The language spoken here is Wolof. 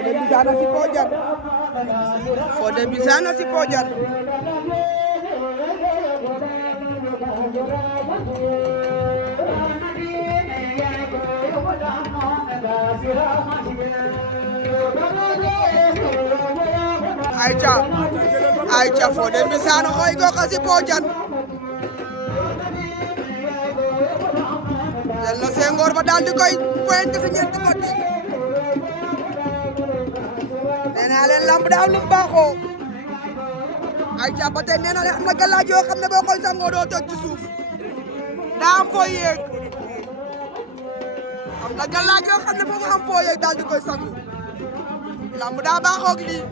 Fodé Mbissane si Podian Fodé Mbissane si Podian Aïcha Fodé Mbissane xoy goka si Podian jël na Senghor ba daal di koy pointe fi ñeenti côté nee naa leen lamb daa am lu mu baaxoo Aïcha ba tey nee naa leen am na galaaj yoo xam ne boo koy sangoo doo toj ci suuf daa am foo yéeg am na galaaj yoo xam ne foo am foo yéeg daal di koy sangu lamb daa baaxoo ak lii